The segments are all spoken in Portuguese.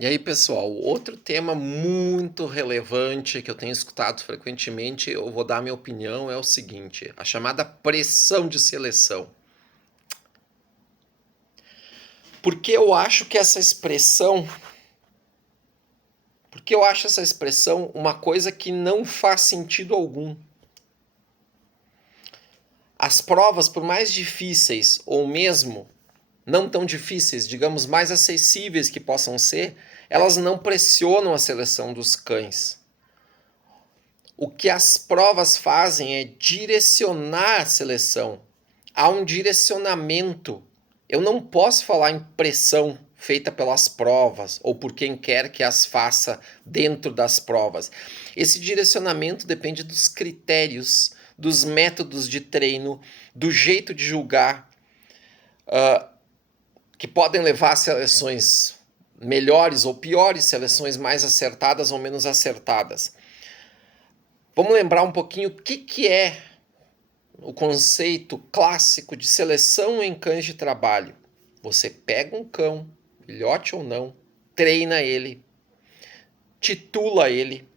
E aí, pessoal, outro tema muito relevante que eu tenho escutado frequentemente, eu vou dar minha opinião, é o seguinte: a chamada pressão de seleção. Porque eu acho que essa expressão, porque eu acho essa expressão uma coisa que não faz sentido algum. As provas, por mais difíceis ou mesmo não tão difíceis, digamos mais acessíveis que possam ser, elas não pressionam a seleção dos cães. O que as provas fazem é direcionar a seleção. Há um direcionamento. Eu não posso falar em pressão feita pelas provas ou por quem quer que as faça dentro das provas. Esse direcionamento depende dos critérios, dos métodos de treino, do jeito de julgar, que podem levar a seleções melhores ou piores, seleções mais acertadas ou menos acertadas. Vamos lembrar um pouquinho o que é o conceito clássico de seleção em cães de trabalho. Você pega um cão, filhote ou não, treina ele, titula ele,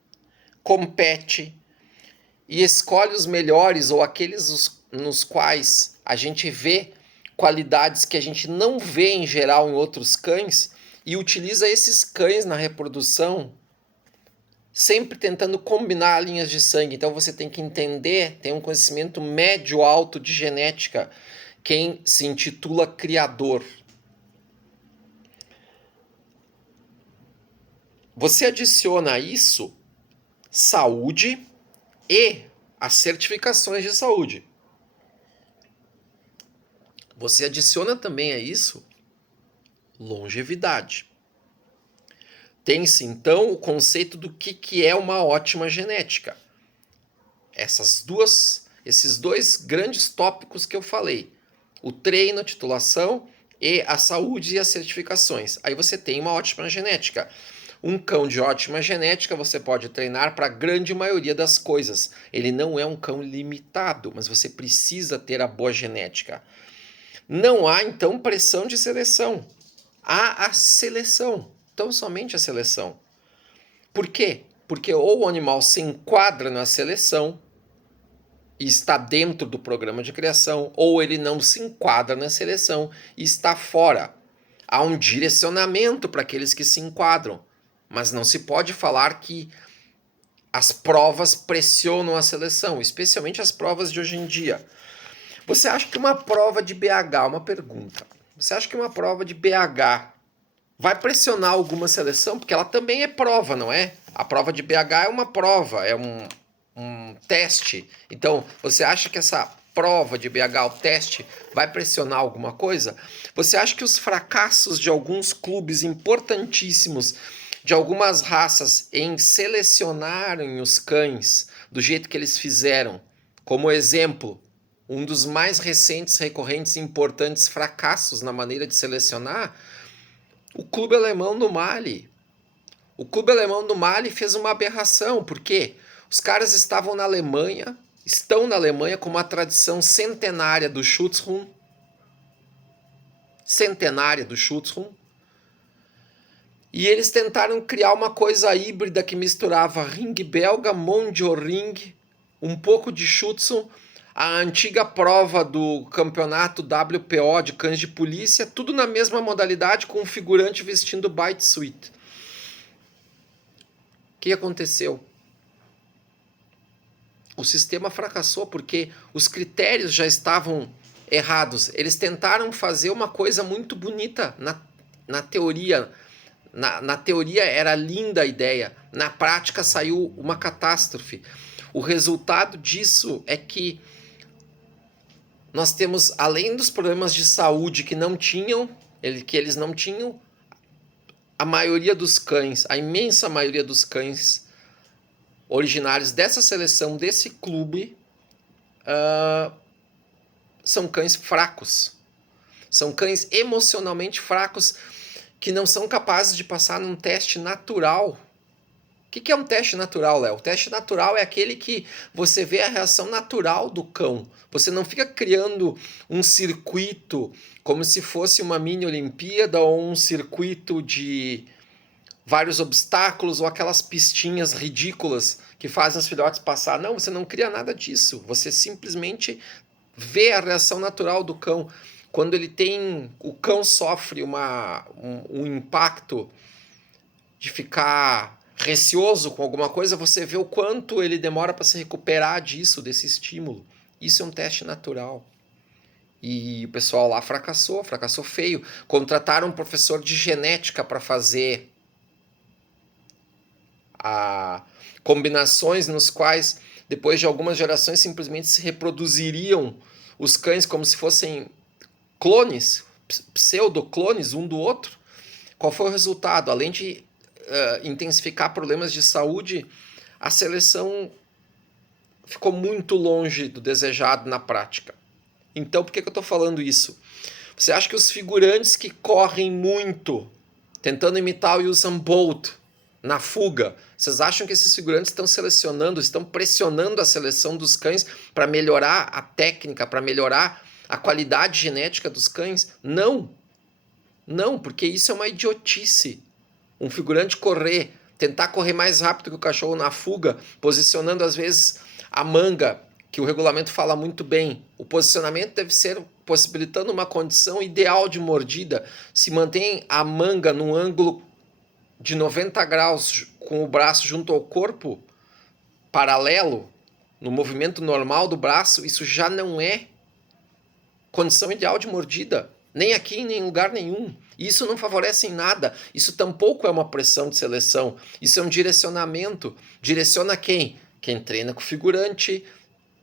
compete e escolhe os melhores ou aqueles nos quais a gente vê qualidades que a gente não vê em geral em outros cães e utiliza esses cães na reprodução, sempre tentando combinar linhas de sangue. Então você tem que entender, tem um conhecimento médio alto de genética, quem se intitula criador. Você adiciona a isso saúde e as certificações de saúde. Você adiciona também a isso longevidade. Tem-se então o conceito do que é uma ótima genética. Esses dois grandes tópicos que eu falei: o treino, a titulação e a saúde e as certificações. Aí você tem uma ótima genética. Um cão de ótima genética você pode treinar para a grande maioria das coisas. Ele não é um cão limitado, mas você precisa ter a boa genética. Não há então pressão de seleção. Há a seleção, tão somente a seleção. Por quê? Porque ou o animal se enquadra na seleção e está dentro do programa de criação, ou ele não se enquadra na seleção e está fora. Há um direcionamento para aqueles que se enquadram, mas não se pode falar que as provas pressionam a seleção, especialmente as provas de hoje em dia. Você acha que uma prova de BH, uma pergunta, você acha que uma prova de BH vai pressionar alguma seleção? Porque ela também é prova, não é? A prova de BH é uma prova, é um teste. Então, você acha que essa prova de BH, o teste, vai pressionar alguma coisa? Você acha que os fracassos de alguns clubes importantíssimos, de algumas raças, em selecionarem os cães do jeito que eles fizeram, como exemplo, um dos mais recentes, recorrentes e importantes fracassos na maneira de selecionar, o clube alemão do Mali. O clube alemão do Mali fez uma aberração, porque os caras estavam na Alemanha, estão na Alemanha com uma tradição centenária do Schutzhund, e eles tentaram criar uma coisa híbrida que misturava ring belga, Mondial Ring, um pouco de Schutzhund, a antiga prova do campeonato WPO de cães de polícia, tudo na mesma modalidade com um figurante vestindo bite suit. O que aconteceu? O sistema fracassou porque os critérios já estavam errados. Eles tentaram fazer uma coisa muito bonita na teoria. Na teoria era linda a ideia, na prática saiu uma catástrofe. O resultado disso é que nós temos, além dos problemas de saúde que eles não tinham, a maioria dos cães, a imensa maioria dos cães originários dessa seleção, desse clube, são cães fracos. São cães emocionalmente fracos que não são capazes de passar num teste natural. O que é um teste natural, Léo? O teste natural é aquele que você vê a reação natural do cão. Você não fica criando um circuito como se fosse uma mini Olimpíada ou um circuito de vários obstáculos ou aquelas pistinhas ridículas que fazem os filhotes passar. Não, você não cria nada disso. Você simplesmente vê a reação natural do cão. Quando o cão sofre um impacto de ficar receoso com alguma coisa, você vê o quanto ele demora para se recuperar disso, desse estímulo. Isso é um teste natural. E o pessoal lá fracassou feio. Contrataram um professor de genética para fazer combinações nos quais, depois de algumas gerações, simplesmente se reproduziriam os cães como se fossem clones, pseudoclones um do outro. Qual foi o resultado? Além de intensificar problemas de saúde, a seleção ficou muito longe do desejado na prática. Então, por que eu estou falando isso? Você acha que os figurantes que correm muito, tentando imitar o Usain Bolt na fuga, vocês acham que esses figurantes estão pressionando a seleção dos cães para melhorar a técnica, para melhorar a qualidade genética dos cães? Não. Não, porque isso é uma idiotice. Um figurante tentar correr mais rápido que o cachorro na fuga, posicionando às vezes a manga, que o regulamento fala muito bem. O posicionamento deve ser possibilitando uma condição ideal de mordida. Se mantém a manga num ângulo de 90 graus com o braço junto ao corpo, paralelo, no movimento normal do braço, isso já não é condição ideal de mordida. Nem aqui, nem em lugar nenhum. Isso não favorece em nada. Isso tampouco é uma pressão de seleção. Isso é um direcionamento. Direciona quem? Quem treina com o figurante.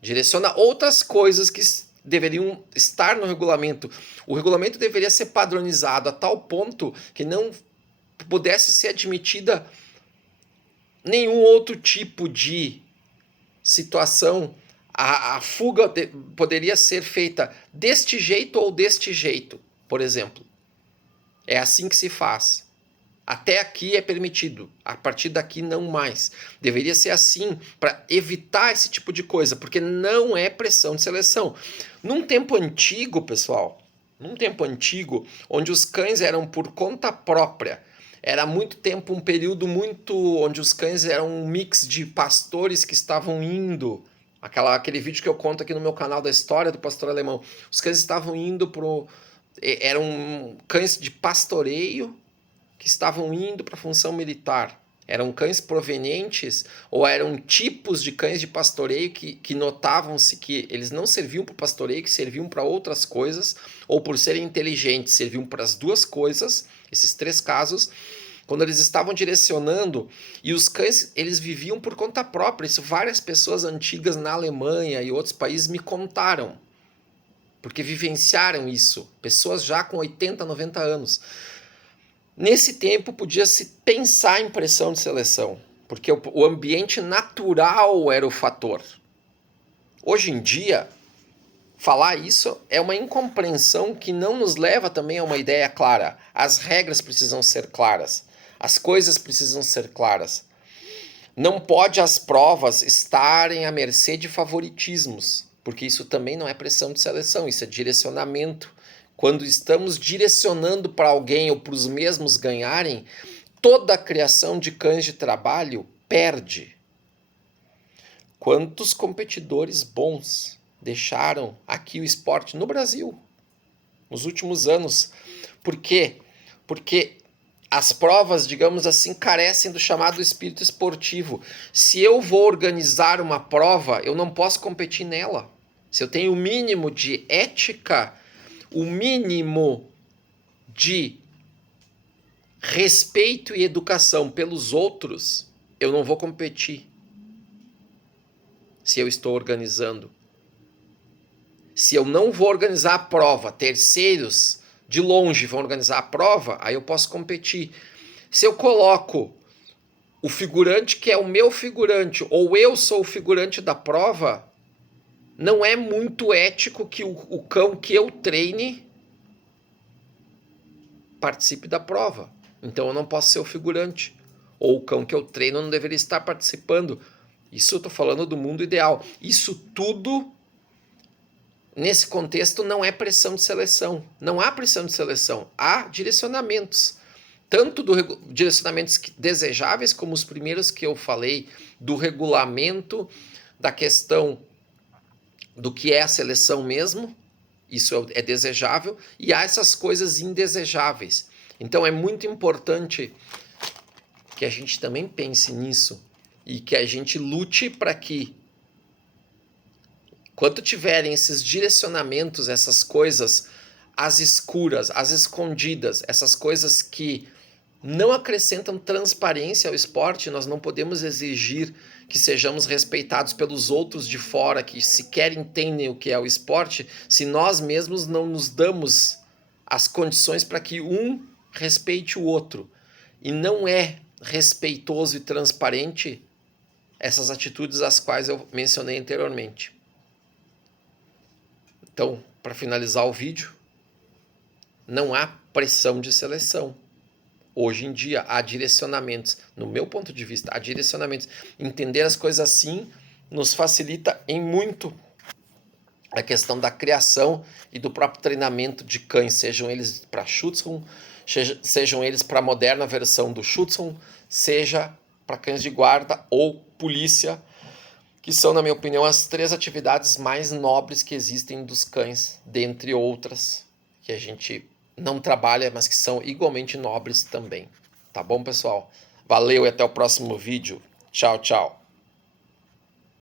Direciona outras coisas que deveriam estar no regulamento. O regulamento deveria ser padronizado a tal ponto que não pudesse ser admitida nenhum outro tipo de situação. A fuga poderia ser feita deste jeito ou deste jeito, por exemplo. É assim que se faz. Até aqui é permitido, a partir daqui não mais. Deveria ser assim para evitar esse tipo de coisa, porque não é pressão de seleção. Num tempo antigo, pessoal, onde os cães eram por conta própria, era muito tempo, um período onde os cães eram um mix de pastores que estavam indo. Aquele vídeo que eu conto aqui no meu canal da história do pastor alemão. Os cães estavam indo eram cães de pastoreio que estavam indo para a função militar. Eram cães provenientes ou eram tipos de cães de pastoreio que notavam-se que eles não serviam para o pastoreio, que serviam para outras coisas, ou por serem inteligentes, serviam para as duas coisas, esses três casos. Quando eles estavam direcionando, e os cães, eles viviam por conta própria. Isso várias pessoas antigas na Alemanha e outros países me contaram, porque vivenciaram isso. Pessoas já com 80, 90 anos. Nesse tempo, podia-se pensar em pressão de seleção, porque o ambiente natural era o fator. Hoje em dia, falar isso é uma incompreensão que não nos leva também a uma ideia clara. As regras precisam ser claras. As coisas precisam ser claras. Não pode as provas estarem à mercê de favoritismos, porque isso também não é pressão de seleção, isso é direcionamento. Quando estamos direcionando para alguém ou para os mesmos ganharem, toda a criação de cães de trabalho perde. Quantos competidores bons deixaram aqui o esporte no Brasil nos últimos anos? Por quê? Porque as provas, digamos assim, carecem do chamado espírito esportivo. Se eu vou organizar uma prova, eu não posso competir nela. Se eu tenho o mínimo de ética, o mínimo de respeito e educação pelos outros, eu não vou competir. Se eu estou organizando. Se eu não vou organizar a prova, terceiros de longe vão organizar a prova, aí eu posso competir. Se eu coloco o figurante que é o meu figurante, ou eu sou o figurante da prova, não é muito ético que o cão que eu treine participe da prova. Então eu não posso ser o figurante. Ou o cão que eu treino não deveria estar participando. Isso eu estou falando do mundo ideal. Isso tudo, nesse contexto, não é pressão de seleção. Não há pressão de seleção. Há direcionamentos. tanto do direcionamentos desejáveis, como os primeiros que eu falei, do regulamento, da questão do que é a seleção mesmo, isso é desejável, e há essas coisas indesejáveis. Então é muito importante que a gente também pense nisso e que a gente lute para que, quando tiverem esses direcionamentos, essas coisas às escuras, às escondidas, essas coisas que não acrescentam transparência ao esporte, nós não podemos exigir que sejamos respeitados pelos outros de fora, que sequer entendem o que é o esporte, se nós mesmos não nos damos as condições para que um respeite o outro. E não é respeitoso e transparente essas atitudes às quais eu mencionei anteriormente. Então, para finalizar o vídeo, não há pressão de seleção. Hoje em dia, há direcionamentos. No meu ponto de vista, há direcionamentos. Entender as coisas assim nos facilita em muito a questão da criação e do próprio treinamento de cães, sejam eles para Schutzhund, sejam eles para a moderna versão do Schutzhund, seja para cães de guarda ou polícia, que são, na minha opinião, as 3 atividades mais nobres que existem dos cães, dentre outras, que a gente não trabalha, mas que são igualmente nobres também. Tá bom, pessoal? Valeu e até o próximo vídeo. Tchau, tchau.